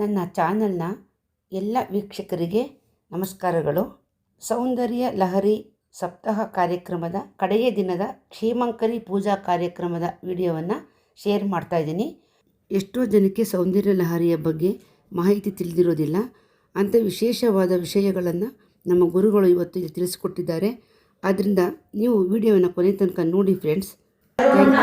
ನನ್ನ ಚಾನಲ್ನ ಎಲ್ಲ ವೀಕ್ಷಕರಿಗೆ ನಮಸ್ಕಾರಗಳು. ಸೌಂದರ್ಯ ಲಹರಿ ಸಪ್ತಾಹ ಕಾರ್ಯಕ್ರಮದ ಕಡೆಯ ದಿನದ ಕ್ಷೇಮಂಕರಿ ಪೂಜಾ ಕಾರ್ಯಕ್ರಮದ ವಿಡಿಯೋವನ್ನು ಶೇರ್ ಮಾಡ್ತಾ ಇದ್ದೀನಿ. ಎಷ್ಟೋ ಜನಕ್ಕೆ ಸೌಂದರ್ಯ ಲಹರಿಯ ಬಗ್ಗೆ ಮಾಹಿತಿ ತಿಳಿದಿರೋದಿಲ್ಲ. ಅಂಥ ವಿಶೇಷವಾದ ವಿಷಯಗಳನ್ನು ನಮ್ಮ ಗುರುಗಳು ಇವತ್ತು ಇಲ್ಲಿ ತಿಳಿಸಿಕೊಟ್ಟಿದ್ದಾರೆ. ಆದ್ದರಿಂದ ನೀವು ವಿಡಿಯೋವನ್ನು ಕೊನೆ ತನಕ ನೋಡಿ ಫ್ರೆಂಡ್ಸ್. ಥ್ಯಾಂಕ್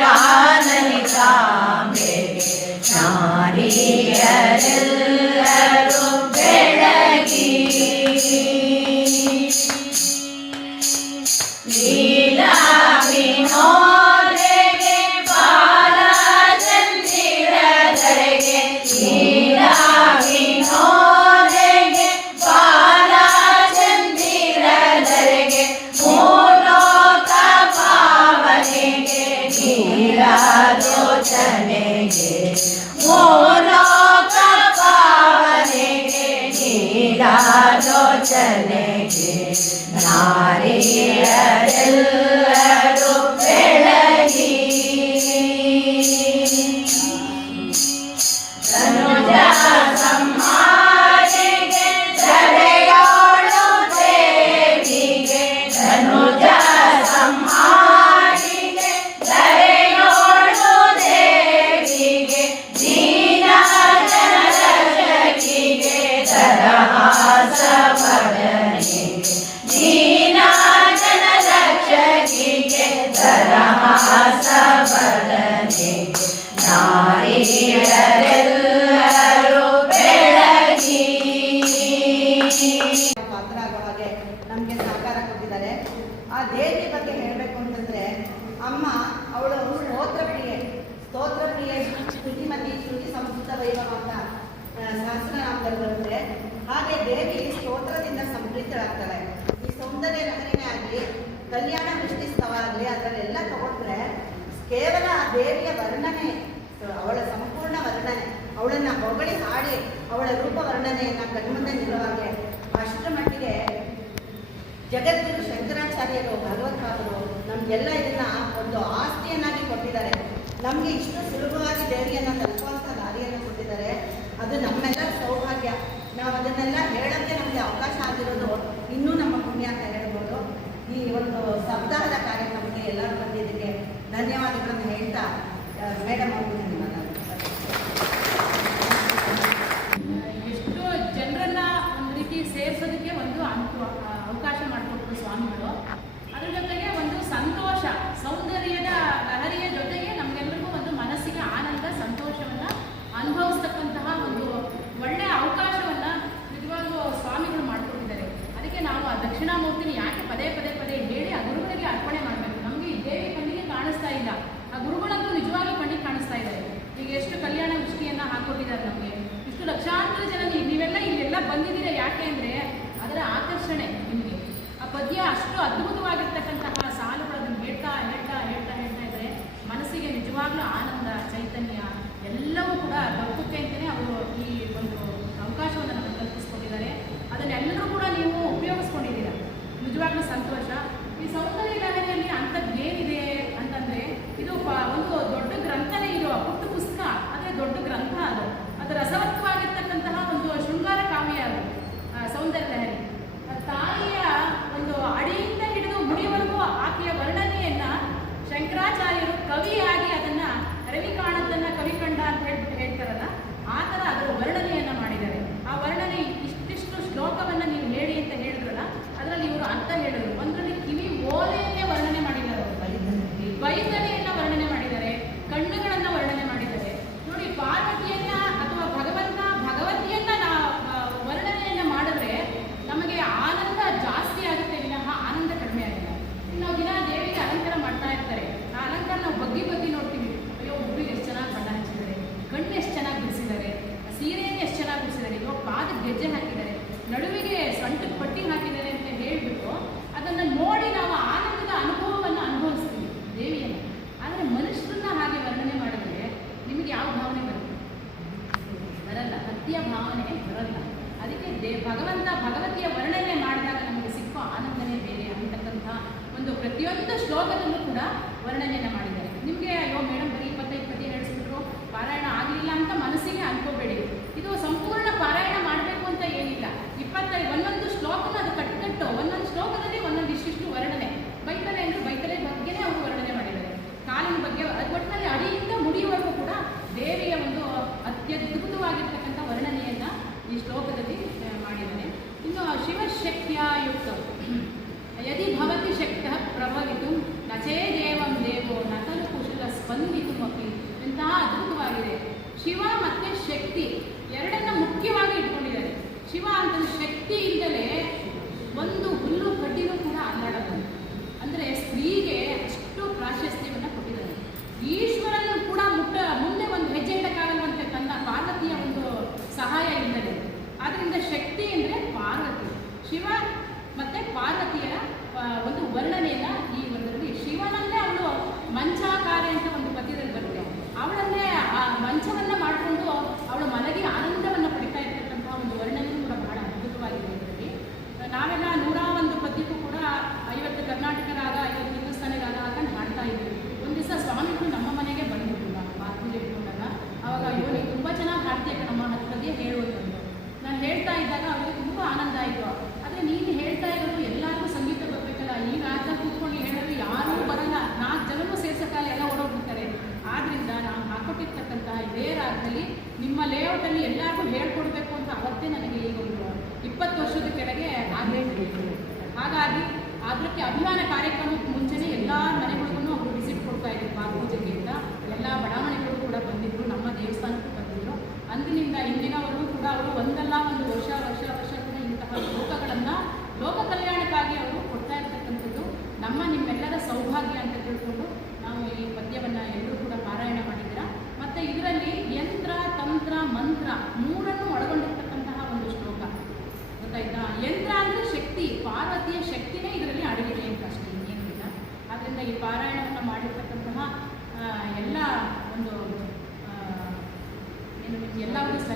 ബാലനിതാമേ നാരിയരെല്ലാരും വെളകി ലീലാവിനോ ಆಗ್ತಾರೆ ಈ ಸೌಂದರ್ಯ ನಗರಿನೇ ಆಗಲಿ, ಕಲ್ಯಾಣ ದೃಷ್ಟಿ ಸ್ಥಳ ಆಗಲಿ, ಅದರಲ್ಲೆಲ್ಲ ತಗೊಂಡ್ರೆ ಕೇವಲ ಆ ದೇವಿಯ ವರ್ಣನೆ, ಅವಳ ಸಂಪೂರ್ಣ ವರ್ಣನೆ, ಅವಳನ್ನ ಹೊಗಳಿ ಹಾಡಿ, ಅವಳ ರೂಪ ವರ್ಣನೆಯನ್ನ ಕಣ್ಮುಂದೆ ನಿಲ್ಲುವಾಗೆ ಅಷ್ಟರ ಮಟ್ಟಿಗೆ ಜಗದ್ಗುರು ಶಂಕರಾಚಾರ್ಯರು, ಭಗವತ್ಪಾದರು ನಮಗೆಲ್ಲ ಇದನ್ನ ಒಂದು ಆಸ್ತಿಯನ್ನಾಗಿ ಕೊಟ್ಟಿದ್ದಾರೆ. ನಮಗೆ ಇಷ್ಟು ಸುಲಭವಾಗಿ ದೇವಿಯನ್ನ ತಲುಪುವಂತ ದಾರಿಯನ್ನು ಕೊಟ್ಟಿದ್ದಾರೆ. ಅದು ನಮ್ಮೆಲ್ಲ ಸೌಭಾಗ್ಯ. ನಾವು ಅದನ್ನೆಲ್ಲ ಹೇಳೋಕ್ಕೆ ನಮಗೆ ಅವಕಾಶ ಆಗಿರೋದು ಇನ್ನೂ ನಮ್ಮ ಪುಣ್ಯ ಅಂತ ಹೇಳ್ಬೋದು. ಈ ಒಂದು ಸಪ್ತಾಹದ ಕಾರ್ಯಕ್ರಮಕ್ಕೆ ಎಲ್ಲರೂ ಬಂದಿದ್ದಕ್ಕೆ ಧನ್ಯವಾದಗಳನ್ನು ಹೇಳ್ತಾ ಮೇಡಮ್ ಅವರು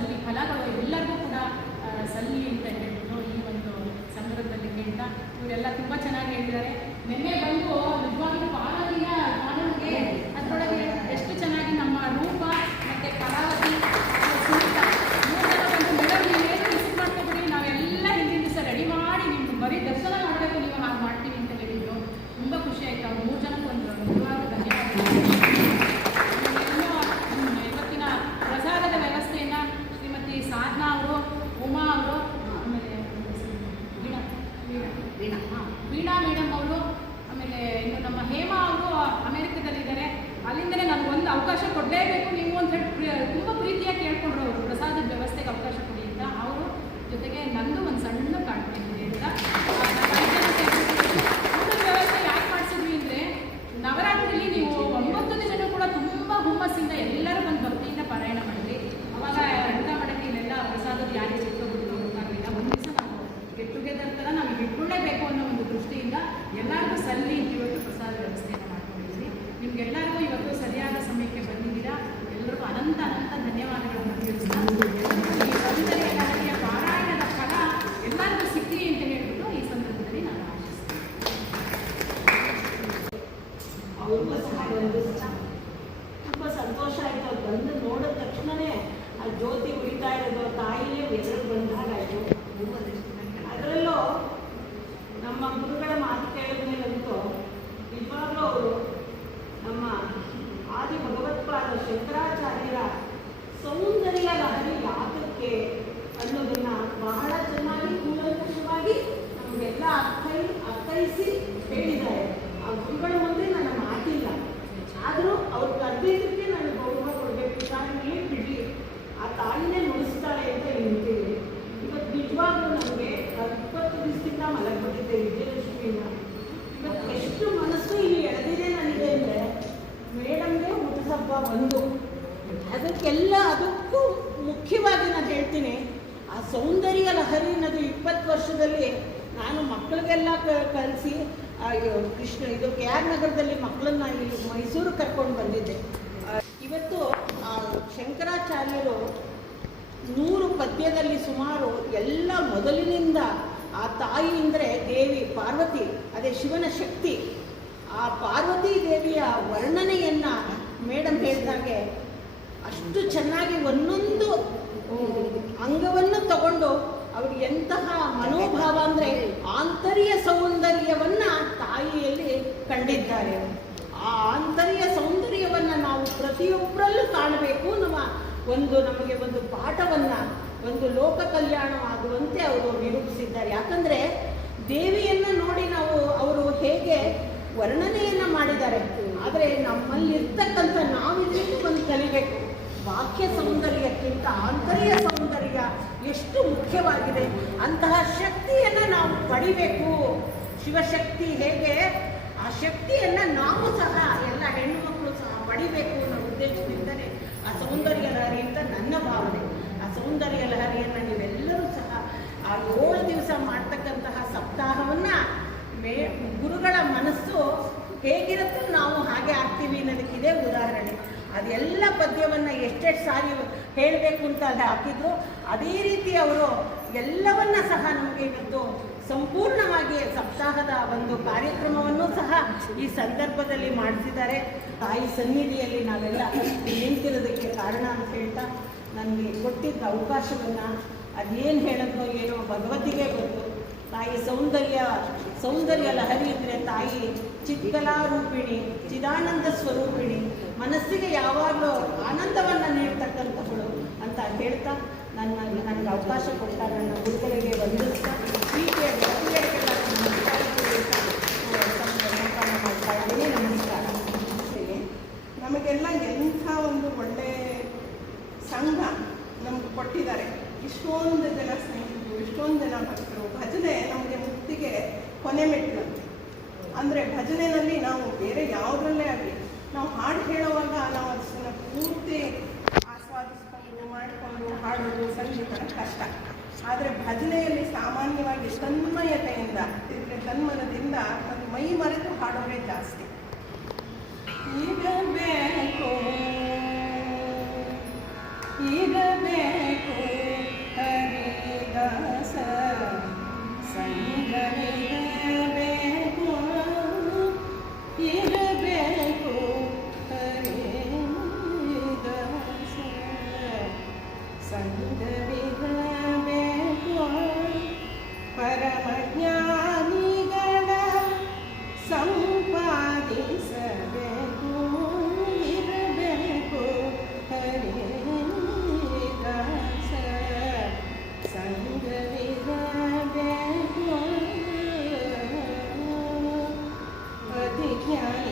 Madrid Jalapa, ವೀಣಾ ಹಾಂ. ವೀಣಾ ಮೇಡಮ್ ಅವರು, ಆಮೇಲೆ ಇನ್ನು ನಮ್ಮ ಹೇಮಾ ಅವರು ಅಮೆರಿಕದಲ್ಲಿದ್ದಾರೆ. ಅಲ್ಲಿಂದಲೇ ನನಗೆ ಒಂದು ಅವಕಾಶ ಕೊಡಲೇಬೇಕು ನೀವು ಒಂದು ಹೇಳಿ ತುಂಬ ಪ್ರೀತಿಯಾಗಿ ಕೇಳ್ಕೊಂಡ್ರು ಅವರು. ಪ್ರಸಾದದ ವ್ಯವಸ್ಥೆಗೆ ಅವಕಾಶ ಕೊಡಿ ಅಂತ ಅವರು. ಜೊತೆಗೆ ನಂದು ಒಂದು ಸಣ್ಣ ಕಾಣ್ತೀನಿ ಅಂತ. ವರ್ಷದಲ್ಲಿ ನಾನು ಮಕ್ಕಳಿಗೆಲ್ಲ ಕಲಿಸಿ ಕೃಷ್ಣ, ಇದು ಕೆ ಆರ್ ನಗರದಲ್ಲಿ ಮಕ್ಕಳನ್ನ ಇಲ್ಲಿ ಮೈಸೂರು ಕರ್ಕೊಂಡು ಬಂದಿದ್ದೆ. ಇವತ್ತು ಶಂಕರಾಚಾರ್ಯರು ನೂರು ಪದ್ಯದಲ್ಲಿ ಸುಮಾರು ಎಲ್ಲ ಮೊದಲಿನಿಂದ ಆ ತಾಯಿ ಅಂದರೆ ದೇವಿ, ಪಾರ್ವತಿ, ಅದೇ ಶಿವನ ಶಕ್ತಿ. ಆ ಪಾರ್ವತಿ ದೇವಿಯ ವರ್ಣನೆಯನ್ನು ಮೇಡಮ್ ಹೇಳಿದಾಗೆ ಅಷ್ಟು ಚೆನ್ನಾಗಿ ಒಂದೊಂದು ತಗೊಂಡು ಅವರು ಎಂತಹ ಮನೋಭಾವ ಅಂದ್ರೆ ಆಂತರ್ಯ ಸೌಂದರ್ಯವನ್ನ ತಾಯಿಯಲ್ಲಿ ಕಂಡಿದ್ದಾರೆ. ಆ ಆಂತರ್ಯ ಸೌಂದರ್ಯವನ್ನ ನಾವು ಪ್ರತಿಯೊಬ್ಬರಲ್ಲೂ ಕಾಣಬೇಕು ನಮ್ಮ ಒಂದು ನಮಗೆ ಒಂದು ಪಾಠವನ್ನ, ಒಂದು ಲೋಕ ಕಲ್ಯಾಣವಾಗುವಂತೆ ಅವರು ನಿರೂಪಿಸಿದ್ದಾರೆ. ಯಾಕಂದ್ರೆ ದೇವಿಯನ್ನ ನೋಡಿ ನಾವು ಅವರು ಹೇಗೆ ವರ್ಣನೆಯನ್ನ ಮಾಡಿದ್ದಾರೆ. ಆದರೆ ನಮ್ಮಲ್ಲಿರ್ತಕ್ಕಂಥ ನಾವಿದಕ್ಕೂ ಒಂದು ಕಲಿಬೇಕು. ವಾಕ್ಯ ಸೌಂದರ್ಯಕ್ಕಿಂತ ಆಂತರ್ಯ ಸೌಂದರ್ಯ ಎಷ್ಟು ಮುಖ್ಯವಾಗಿದೆ. ಅಂತಹ ಶಕ್ತಿಯನ್ನ ನಾವು ಪಡಿಬೇಕು. ಶಿವಶಕ್ತಿ ಹೇಗೆ? ಆ ಶಕ್ತಿಯನ್ನ ನಾವು ಸಹ ಎಲ್ಲ ಹೆಣ್ಣು ಮಕ್ಕಳು ಸಹ ಪಡಿಬೇಕು ಅನ್ನೋ ಉದ್ದೇಶದಿಂದಲೇ ಆ ಸೌಂದರ್ಯ ಲಹರಿ ಅಂತ ನನ್ನ ಭಾವನೆ. ಆ ಸೌಂದರ್ಯ ಲಹರಿಯನ್ನ ನೀವೆಲ್ಲರೂ ಸಹ ಆ ಏಳು ದಿವಸ ಮಾಡ್ತಕ್ಕಂತಹ ಸಪ್ತಾಹವನ್ನ ಮೇ ಗುರುಗಳ ಮನಸ್ಸು ಹೇಗಿರುತ್ತೋ ನಾವು ಹಾಗೆ ಆಗ್ತೀವಿ ಅನ್ನೋದಕ್ಕೆ ಇದೇ ಉದಾಹರಣೆ. ಅದೆಲ್ಲ ಪದ್ಯವನ್ನು ಎಷ್ಟೆಷ್ಟು ಸಾರಿ ಹೇಳಬೇಕು ಅಂತ ಅಲ್ಲಿ ಹಾಕಿದ್ರು. ಅದೇ ರೀತಿ ಅವರು ಎಲ್ಲವನ್ನ ಸಹ ನಮಗೆ ಇವತ್ತು ಸಂಪೂರ್ಣವಾಗಿ ಸಪ್ತಾಹದ ಒಂದು ಕಾರ್ಯಕ್ರಮವನ್ನು ಸಹ ಈ ಸಂದರ್ಭದಲ್ಲಿ ಮಾಡಿಸಿದ್ದಾರೆ. ತಾಯಿ ಸನ್ನಿಧಿಯಲ್ಲಿ ನಾವೆಲ್ಲ ನಿಂತಿರೋದಕ್ಕೆ ಕಾರಣ ಅಂತ ಹೇಳ್ತಾ ನನಗೆ ಕೊಟ್ಟಿದ್ದ ಅವಕಾಶವನ್ನು ಅದೇನು ಹೇಳೋದು ಏನೋ ಭಗವತಿಗೆ ಗೊತ್ತು. ತಾಯಿ ಸೌಂದರ್ಯ ಸೌಂದರ್ಯ ಲಹರಿ ಅಂದರೆ ತಾಯಿ ಚಿತ್ಕಲಾ ರೂಪಿಣಿ, ಚಿದಾನಂದ ಸ್ವರೂಪಿಣಿ, ಮನಸ್ಸಿಗೆ ಯಾವಾಗಲೂ ಆನಂದವನ್ನು ನೀಡ್ತಕ್ಕಂಥವಳು ಅಂತ ಹೇಳ್ತಾ ನನ್ನ ನನಗೆ ಅವಕಾಶ ಕೊಟ್ಟ ನನ್ನ ಗುರುಗಳಿಗೆ ವಂದಿಸ್ತಾ ಅತಿ